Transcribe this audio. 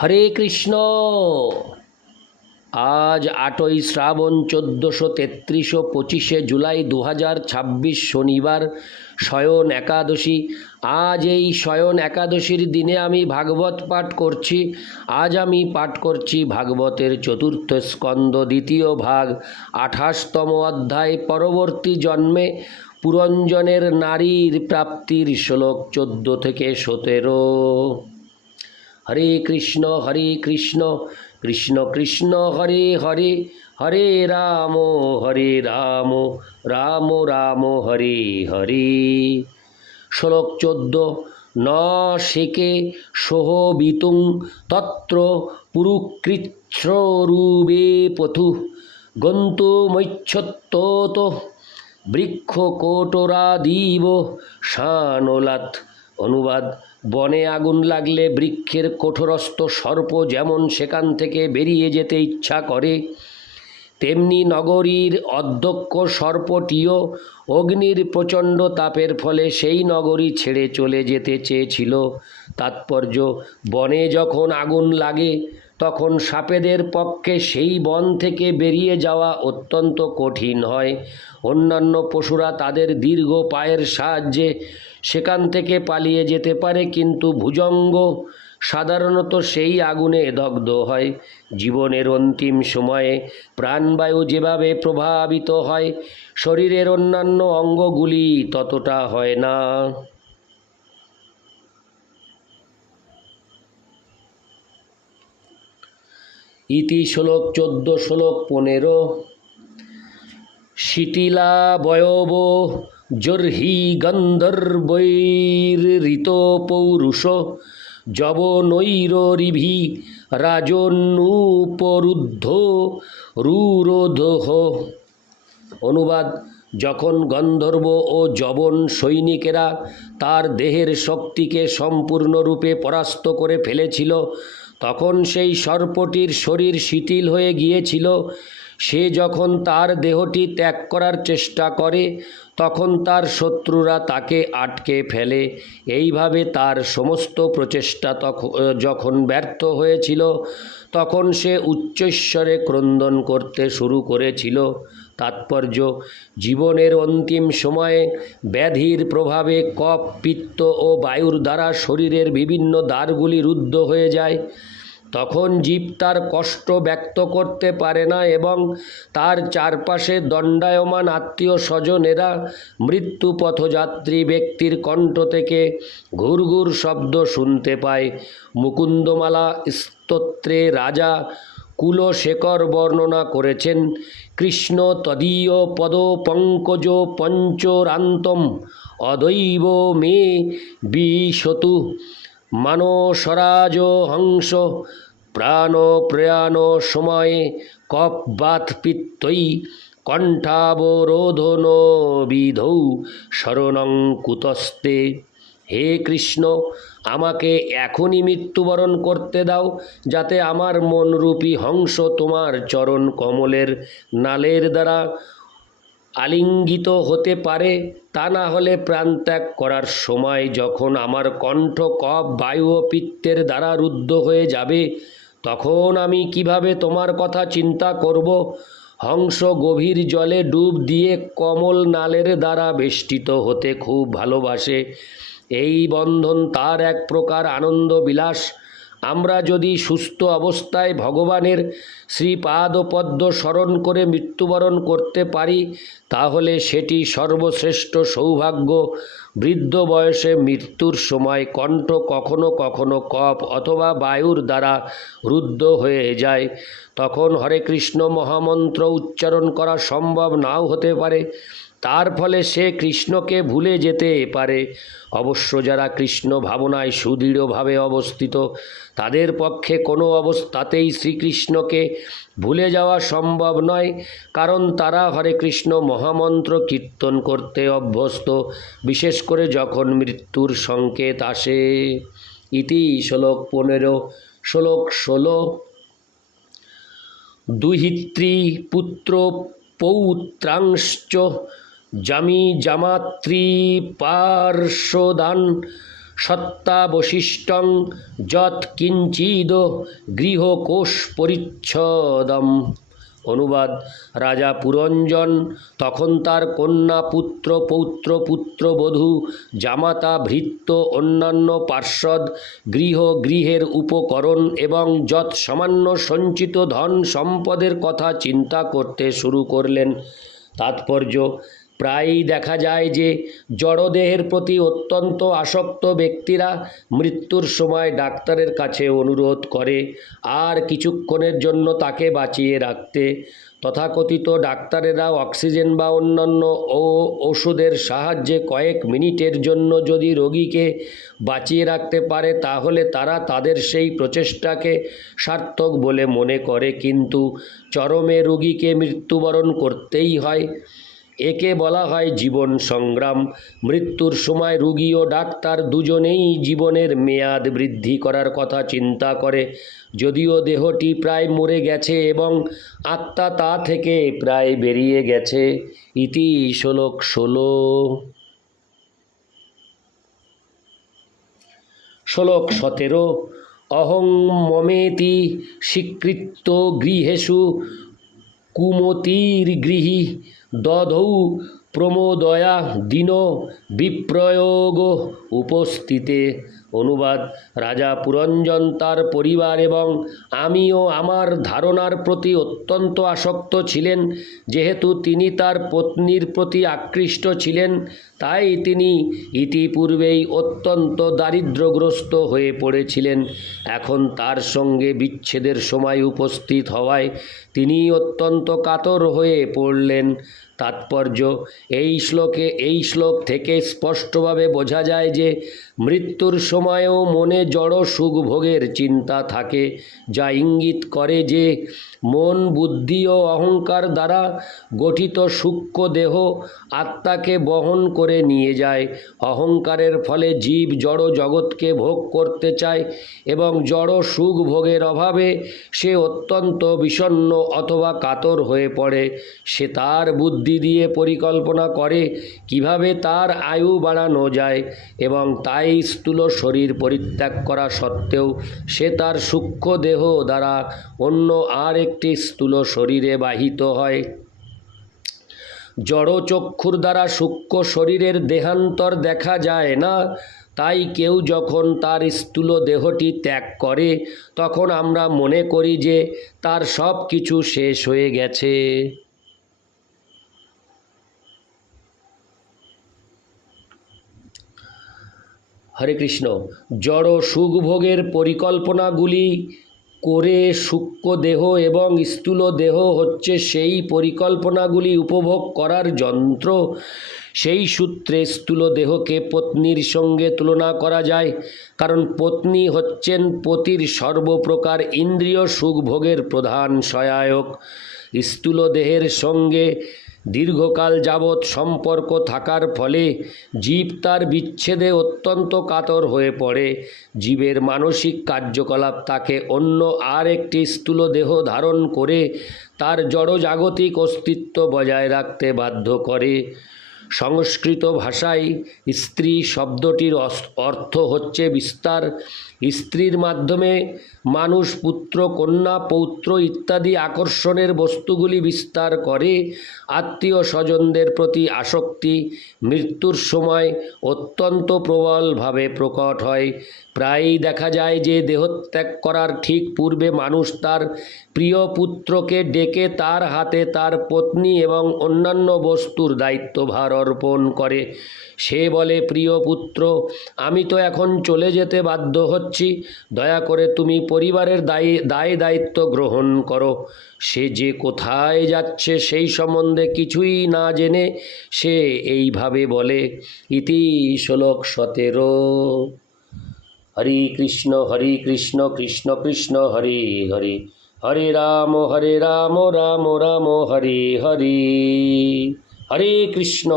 হরে কৃষ্ণ। আজ ৮ই শ্রাবণ ১৪৩৩ ২৫শে জুলাই ২০২৬ শনিবার শয়ন একাদশী। আজ এই শয়ন একাদশীর দিনে আমি ভাগবত পাঠ করছি। আজ আমি পাঠ করছি ভাগবতের চতুর্থ স্কন্দ দ্বিতীয় ভাগ ২৮তম অধ্যায় পরবর্তী জন্মে পুরঞ্জনের নারীর প্রাপ্তির শ্লোক ১৪ থেকে ১৭। হরে কৃষ্ণ কৃষ্ণ কৃষ্ণ হরে হরে, হরে রাম রাম রাম হরে হরে। শ্লোক ১৪। ন শেকে সোহবিতুং তত্র পুরুকৃচ্ছরূপে পথু গন্তুমৈচ্ছত্তত বৃক্ষকোটরাদিব শানোলাত। অনুবাদ: বনে আগুন লাগলে বৃক্ষের কঠোরস্থ সর্প যেমন সেখান থেকে বেরিয়ে যেতে ইচ্ছা করে, তেমনি নগরীর অধ্যক্ষ সর্পটিও অগ্নির প্রচণ্ড তাপের ফলে সেই নগরী ছেড়ে চলে যেতে চেয়েছিল। তাৎপর্য: বনে যখন আগুন লাগে তখন সাপেদের পক্ষে সেই বন থেকে বেরিয়ে যাওয়া অত্যন্ত কঠিন হয়। অন্যান্য পশুরা তাদের দীর্ঘ পায়ের সাহায্যে সেখান থেকে পালিয়ে যেতে পারে, কিন্তু ভুজঙ্গ সাধারণত সেই আগুনে দগ্ধ হয়। জীবনের অন্তিম সময়ে প্রাণবায়ু যেভাবে প্রভাবিত হয়, শরীরের অন্যান্য অঙ্গগুলি ততটা হয় না। ইতি শ্লোক ১৪। শ্লোক ১৫। শিথিলা বয়ব জর্হি গন্ধর্বৈরিত পৌরুষ যবনৈরিভি রাজন্নুপরুদ্ধ রুরোধঃ। অনুবাদ: যখন গন্ধর্ব ও যবন সৈনিকেরা তার দেহের শক্তিকে সম্পূর্ণরূপে পরাস্ত করে ফেলেছিল, তখন সেই সর্পটির শরীর শিথিল হয়ে গিয়েছিল। সে যখন তার দেহটি ত্যাগ করার চেষ্টা করে, তখন তার শত্রুরা তাকে আটকে ফেলে। এইভাবে তার সমস্ত প্রচেষ্টা যখন ব্যর্থ হয়েছিল, তখন সে উচ্চস্বরে ক্রন্দন করতে শুরু করেছিল। তাৎপর্য: জীবনের অন্তিম সময়ে ব্যাধির প্রভাবে কফ, পিত্ত ও বায়ুর দ্বারা শরীরের বিভিন্ন দ্বারগুলি রুদ্ধ হয়ে যায়। তখন জীব তার কষ্ট ব্যক্ত করতে পারে না এবং তার চারপাশে দণ্ডায়মান আত্মীয় স্বজনেরা মৃত্যু পথযাত্রী ব্যক্তির কণ্ঠ থেকে ঘুরঘুর শব্দ শুনতে পায়। মুকুন্দমালা স্তোত্রে রাজা কুলশেখর বর্ণনা করেছেন: কৃষ্ণ তদীয় পদ পঙ্কজ পঞ্চরান্তম অদৈব মে বিশতু মানসরাজ হংস প্রাণ প্রয়াণ সময়ে কফবাত পিত্তৈ কণ্ঠাবরোধন বিধৌ শরণং কুতস্তে। হে কৃষ্ণ, আমাকে এখনই মৃত্যুবরণ করতে দাও, যাতে আমার মনরূপী হংস তোমার চরণ কমলের নালের দ্বারা আলিঙ্গিত হতে পারে। তা না হলে প্রাণত্যাগ করার সময় যখন আমার কণ্ঠ কফ, বায়ু ও পিত্তের দ্বারা রুদ্ধ হয়ে যাবে, তখন আমি কিভাবে তোমার কথা চিন্তা করব? হংস গভীর জলে ডুব দিয়ে কমল নালের দ্বারা বেষ্টিত হতে খুব ভালোবাসে। এই বন্ধন তার এক প্রকার আনন্দ বিলাস। আমরা যদি সুস্থ অবস্থায় ভগবানের শ্রীপাদপদ্ম স্মরণ করে মৃত্যুবরণ করতে পারি, তাহলে সেটি সর্বশ্রেষ্ঠ সৌভাগ্য। বৃদ্ধ বয়সে মৃত্যুর সময় কণ্ঠ কখনো কখনো কফ অথবা বায়ুর দ্বারা রুদ্ধ হয়ে যায়। তখন হরে কৃষ্ণ মহামন্ত্র উচ্চারণ করা সম্ভব নাও হতে পারে। তার ফলে সে কৃষ্ণকে ভুলে যেতে পারে। অবশ্য যারা কৃষ্ণ ভাবনায় সুদৃঢ়ভাবে অবস্থিত, তাদের পক্ষে কোনো অবস্থাতেই শ্রীকৃষ্ণকে ভুলে যাওয়া সম্ভব নয়, কারণ তারা হরে কৃষ্ণ মহামন্ত্র কীর্তন করতে অভ্যস্ত, বিশেষ করে যখন মৃত্যুর সংকেত আসে। ইতি শ্লোক ১৫। শ্লোক ১৬। দুহিত্রী পুত্র পৌত্রাংশ্চ জামি জামাত্রী পার্শ্বদান সত্তাবশিষ্টং যৎ কিঞ্চিদ গৃহকোষ পরিচ্ছদম। অনুবাদ: রাজা পুরঞ্জন তখন তার কন্যা, পুত্র, পৌত্র, পুত্রবধূ, জামাতা, ভৃত্য, অন্যান্য পার্ষদ, গৃহের উপকরণ এবং যৎ সামান্য সঞ্চিত ধন সম্পদের কথা চিন্তা করতে শুরু করলেন। তাৎপর্য: প্রায়ই দেখা যায় যে জড়দেহের প্রতি অত্যন্ত আসক্ত ব্যক্তিরা মৃত্যুর সময় ডাক্তারের কাছে অনুরোধ করে আর কিছুক্ষণের জন্য তাকে বাঁচিয়ে রাখতে। তথাকথিত ডাক্তারেরা অক্সিজেন বা অন্যান্য ওষুধের সাহায্যে কয়েক মিনিটের জন্য যদি রোগীকে বাঁচিয়ে রাখতে পারে তাহলে তারা তাদের সেই প্রচেষ্টাকে সার্থক বলে মনে করে, কিন্তু চরমে রোগীকে মৃত্যুবরণ করতেই হয়। একে বলা হয় জীবন সংগ্রাম। মৃত্যুর সময় রোগী ও ডাক্তার দুজনেই জীবনের মেয়াদ বৃদ্ধি করার কথা চিন্তা করে, যদিও দেহটি প্রায় মরে গেছে এবং আত্মা তা থেকে প্রায় বেরিয়ে গেছে। ইতি শ্লোক 16। শ্লোক 17। অহং মমেতি স্বীকৃত্য গৃহেষু কুমতির্গৃহী দধৌ প্রমোদয়া দিন বিপ্রয়োগ উপস্থিতে। অনুবাদ: রাজা পুরঞ্জন তার পরিবার এবং আমিও আমার ধারণার প্রতি অত্যন্ত আসক্ত ছিলেন। যেহেতু তিনি তার পত্নীর প্রতি আকৃষ্ট ছিলেন, তাই তিনি ইতিপূর্বেই অত্যন্ত দারিদ্র্যগ্রস্ত হয়ে পড়েছিলেন। এখন তার সঙ্গে বিচ্ছেদের সময় উপস্থিত হওয়ায় তিনি অত্যন্ত কাতর হয়ে পড়লেন। তাৎপর্য: এই শ্লোক থেকে স্পষ্টভাবে বোঝা যায় যে মৃত্যুর সময়ও মনে জড় সুখ ভোগের চিন্তা থাকে, যা ইঙ্গিত করে যে মন, বুদ্ধি ও অহংকার দ্বারা গঠিত সূক্ষ্ম দেহ আত্মাকে বহন করে নিয়ে যায়। অহংকারের ফলে জীব জড় জগৎকে ভোগ করতে চায় এবং জড় সুখ ভোগের অভাবে সে অত্যন্ত বিষণ্ণ অথবা কাতর হয়ে পড়ে। সে তার বুদ্ধি দিয়ে পরিকল্পনা করে কিভাবে তার আয়ু বাড়ানো যায় এবং তাই স্থূল শরীর পরিত্যাগ করা সত্ত্বেও সে তার সূক্ষ্ম দেহ দ্বারা অন্য আর একটি স্থূল শরীরে বাহিত হয়। জড় চক্ষুর দ্বারা সূক্ষ্ম শরীরের দেহান্তর দেখা যায় না, তাই কেউ যখন তার স্থূল দেহটি ত্যাগ করে তখন আমরা মনে করি যে তার সব কিছু শেষ হয়ে গেছে। হরে কৃষ্ণ। জড় সুখভোগের পরিকল্পনাগুলি করে সূক্ষ্ম দেহ এবং স্থূল দেহ হচ্ছে সেই পরিকল্পনাগুলি উপভোগ করার যন্ত্র। সেই সূত্রে স্থূল দেহকে পত্নীর সঙ্গে তুলনা করা যায়, কারণ পত্নী হচ্ছেন পতির সর্বপ্রকার ইন্দ্রিয় সুখভোগের প্রধান সহায়ক। স্থূল দেহের সঙ্গে দীর্ঘকাল যাবৎ সম্পর্ক থাকার ফলে জীব তার বিচ্ছেদে অত্যন্ত কাতর হয়ে পড়ে। জীবের মানসিক কার্যকলাপ তাকে অন্য আর একটি স্থূল দেহ ধারণ করে তার জড়জাগতিক অস্তিত্ব বজায় রাখতে বাধ্য করে। সংস্কৃত ভাষায় স্ত্রী শব্দটির অর্থ হচ্ছে বিস্তার। স্ত্রীর মাধ্যমে মানুষ পুত্র, কন্যা, পৌত্র ইত্যাদি আকর্ষণের বস্তুগুলি বিস্তার করে। আত্মীয় স্বজনদের প্রতি আসক্তি মৃত্যুর সময় অত্যন্ত প্রবলভাবে প্রকট হয়। প্রায়ই দেখা যায় যে দেহত্যাগ করার ঠিক পূর্বে মানুষ তার প্রিয় পুত্রকে ডেকে তার হাতে তার পত্নী এবং অন্যান্য বস্তুর দায়িত্বভার অর্পণ করে। সে বলে, প্রিয় পুত্র, আমি তো এখন চলে যেতে বাধ্য হচ্ছি, দয়া করে তুমি পরিবারের দায়িত্ব গ্রহণ করো। সে যে কোথায় যাচ্ছে সেই সম্বন্ধে কিছুই না জেনে সে এইভাবে বলে। ইতি শ্লোক 17। হরে কৃষ্ণ কৃষ্ণ কৃষ্ণ হরে হরে, হরে রাম রাম রাম হরে হরে। হরে কৃষ্ণ।